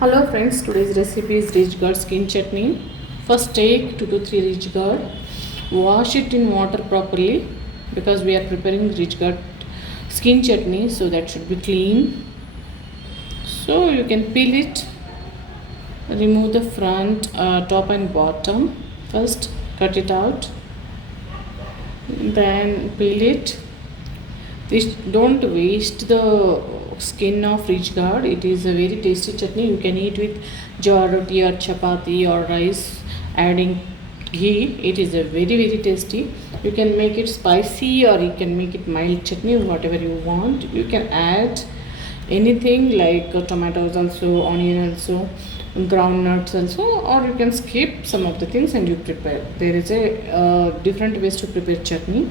Hello friends, today's recipe is rich gourd skin chutney. First take 2 to 3 rich gourd, wash it in water properly because we are preparing rich gourd skin chutney, so that should be clean. So you can peel it, remove the front, top and bottom. First cut it out, then peel it. Don't waste the skin of rich gourd. It is a very tasty chutney. You can eat with jawar roti or chapati or rice, adding ghee. It is a very tasty. You can make it spicy or you can make it mild chutney, whatever you want. You can add anything like tomatoes also, onion also, groundnuts also, or you can skip some of the things and you prepare. There is a different ways to prepare chutney.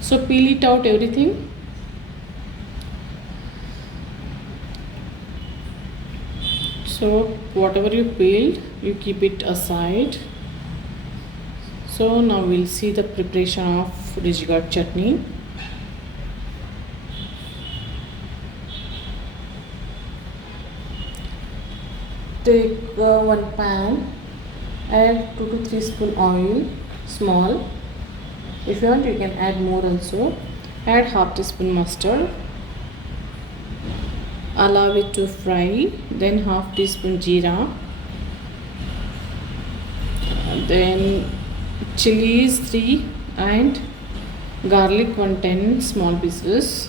So peel it out everything. So whatever you peeled, you keep it aside. So now we'll see the preparation of rich gourd chutney. Take one pan, add 2 to 3 spoon oil, small. If you want, you can add more also. Add half teaspoon mustard. Allow it to fry. Then half teaspoon jeera. Then chilies 3 and garlic 110 small pieces.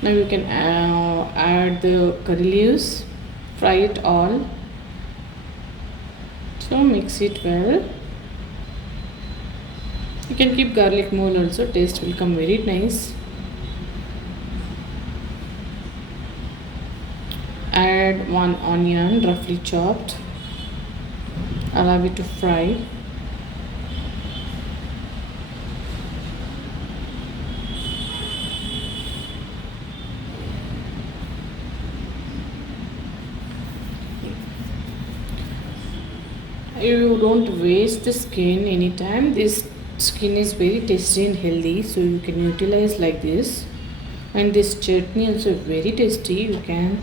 Now you can add the curry leaves. Fry it all. So mix it well. You can keep garlic more also. Taste will come very nice. Add one onion roughly chopped. Allow it to fry. You don't waste the skin anytime. This skin is very tasty and healthy, so you can utilize like this. And this chutney also very tasty. You can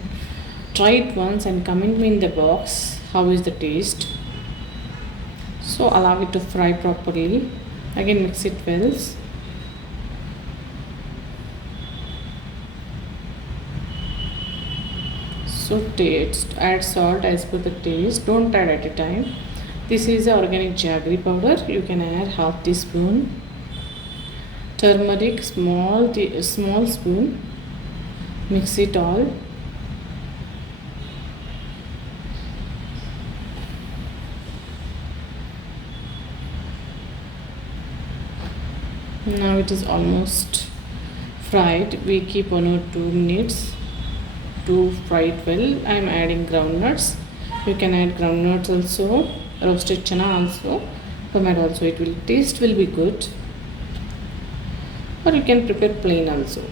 try it once and comment me in the box how is the taste. So allow it to fry properly. Again mix it well. So taste, add salt as per the taste. Don't add at a time. This is the organic jaggery powder. You can add half teaspoon. Turmeric small spoon. Mix it all. Now it is almost fried. We keep 1 or 2 minutes to fry it well. I am adding groundnuts. You can add groundnuts also, roasted chana also, tomato also. It will taste will be good. Or you can prepare plain also.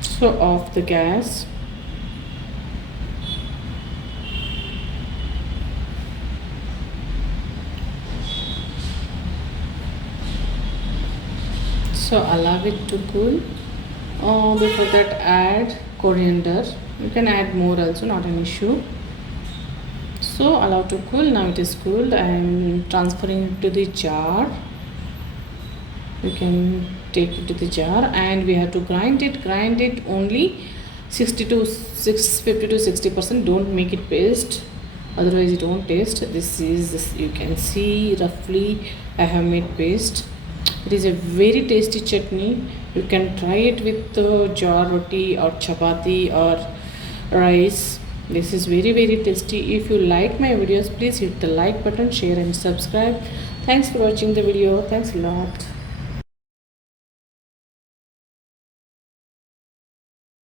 So off the gas. So allow it to cool. Before that add coriander. You can add more also, not an issue. So allow to cool. Now it is cooled. I am transferring it to the jar. You can take it to the jar and we have to grind it. Grind it only 50 to 60%. Don't make it paste, otherwise it won't taste. This you can see roughly I have made paste. It is a very tasty chutney. You can try it with jawar roti or chapati or rice. This is very tasty. If you like my videos, please hit the like button, share and subscribe. Thanks for watching the video. Thanks a lot.